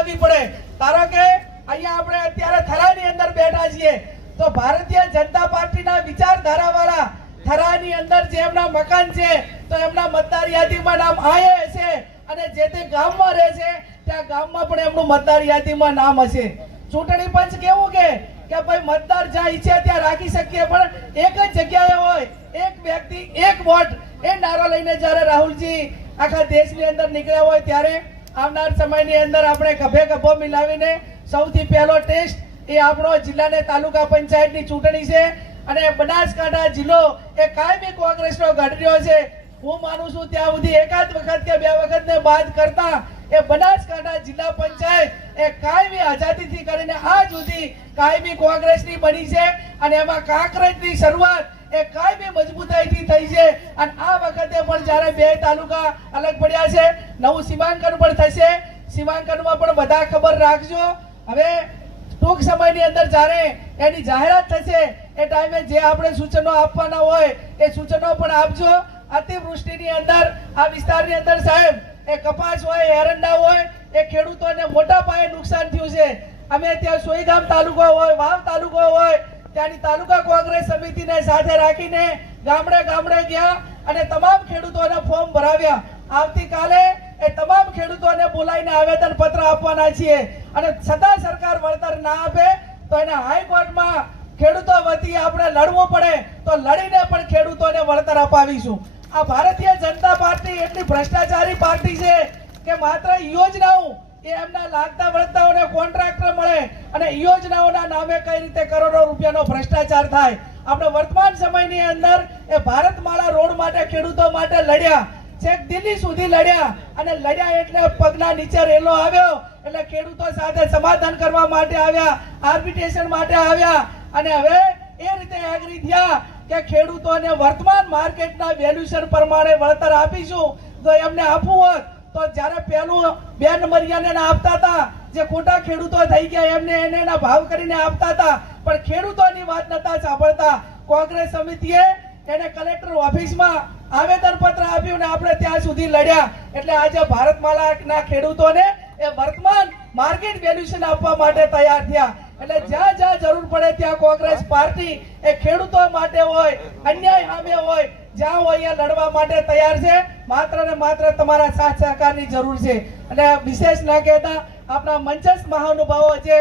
લાવવી પડે। ધારો કે અહીંયા આપણે અત્યારે થરાની અંદર બેઠા છીએ તો ભારતીય જનતા પાર્ટીના વિચારધારાવાળા થરાની અંદર જે એમના મકાન છે તો એમના મતદાર યાદીમાં નામ આવે છે અને જે તે ગામમાં રહે છે ત્યાં ગામમાં પણ એમનું મતદાર યાદીમાં નામ હશે। ચૂંટણી પંચ કેવું કે ભાઈ મતદાર જ્યાં ઈચ્છે ત્યાં રાખી શકીએ, પણ એક જ જગ્યાએ હોય, એક વ્યક્તિ એક વોટ, એ નારો લઈને જ્યારે રાહુલજી આખા દેશની અંદર નીકળ્યા હોય ત્યારે આવનાર સમયની અંદર આપણે ખભે ખભો મિલાવીને સૌથી પહેલો ટેસ્ટ એ આપણો જિલ્લાને તાલુકા પંચાયતની ચૂંટણી છે અને બનાસકાંઠા જિલ્લો એ કાયમી કોંગ્રેસનો ગઢ રહ્યો છે। હું માનું છું ત્યાં સુધી એકાદ વખત કે બે વખતને બાદ કરતા એ બનાસકાંઠા જિલ્લા પંચાયત એ કાયમી આઝાદીથી કરીને આજ સુધી કાયમી કોંગ્રેસની બની છે અને એમાં કાંકરેજની શરૂઆત એ કાયમી મજબૂતાઈથી થઈ છે અને આ વખતે પણ જ્યારે બે તાલુકા અલગ પડ્યા છે નવું સીમાંકન પણ થશે। સીમાંકનમાં પણ બધા ખબર રાખજો। હવે ટૂંક સમયની અંદર જ્યારે એની જાહેરાત થશે એ ટાઈમે જે આપણે સૂચનો આપવાના હોય એ સૂચનો પણ આપજો। અતિવૃષ્ટિની અંદર આ વિસ્તારની અંદર સાહેબ એ કપાસ હોય, એરંડા હોય, એ ખેડૂતોને મોટા પાયે નુકસાન થયું છે। અમે ત્યાં સોઈગામ તાલુકો હોય, વાવ તાલુકો હોય, ત્યાંની તાલુકા કોંગ્રેસ સમિતિને સાથે રાખીને ગામડે ગામડે ગયા અને તમામ ખેડૂતોને ફોર્મ ભરાવ્યા। આવતીકાલે એ તમામ ખેડૂતોને બોલાવીને આવેદન પત્ર આપવાના છીએ અને છતાં સરકાર વળતર ના આપે તો એને હાઈકોર્ટમાં ખેડૂતો વતી આપણે લડવું પડે તો લડીને પણ ખેડૂતોને વળતર અપાવીશું। આ ભારતીય જનતા પાર્ટી એટલી ભ્રષ્ટાચારી પાર્ટી છે કે માત્ર યોજનાઓ એ એમના લાગતા વળગતાઓને કોન્ટ્રાક્ટર મળે અને યોજનાઓના નામે કઈ રીતે કરોડો રૂપિયાનો ભ્રષ્ટાચાર થાય। આપણે વર્તમાન સમયની અંદર એ ભારતમાળા રોડ માટે ખેડૂતો માટે લડ્યા, છેક દિલ્હી સુધી લડ્યા અને લડ્યા એટલે પગના નીચે રેલો આવ્યો એટલે ખેડૂતો સાથે સમાધાન કરવા માટે આવ્યા, આર્બિટ્રેશન માટે આવ્યા અને હવે એ રીતે એગ્રી થયા કે ખેડૂતોને વર્તમાન માર્કેટના વેલ્યુએશન પ્રમાણે વળતર આપીશું। તો એમને આપવું હોત તો જ્યારે પહેલું 2 નંબરિયાને આપતા હતા, જે ખોટા ખેડૂતો થઈ ગયા એમને એના ભાવ કરીને આપતા હતા, પણ ખેડૂતોની વાત નતા સાંભળતા। કોંગ્રેસ સમિતિએ એને કલેક્ટર ઓફિસમાં આવેદન પત્ર આપ્યું ને આપણે ત્યાં સુધી લડ્યા એટલે આજે ભારતમાલાના ખેડૂતોને એ વર્તમાન માર્કેટ વેલ્યુએશન આપવા માટે તૈયાર થયા। એટલે જ્યાં જ્યાં જરૂર પડે ત્યાં કોંગ્રેસ પાર્ટી એ ખેડૂતો માટે હોય, અન્યાય સામે હોય, જ્યાં હોય અહીંયા લડવા માટે તૈયાર છે। માત્ર ને માત્ર તમારા સાથ સહકારની જરૂર છે। એટલે વિશેષ ના કહેતા આપણા મંચસ્થ મહાનુભાવો છે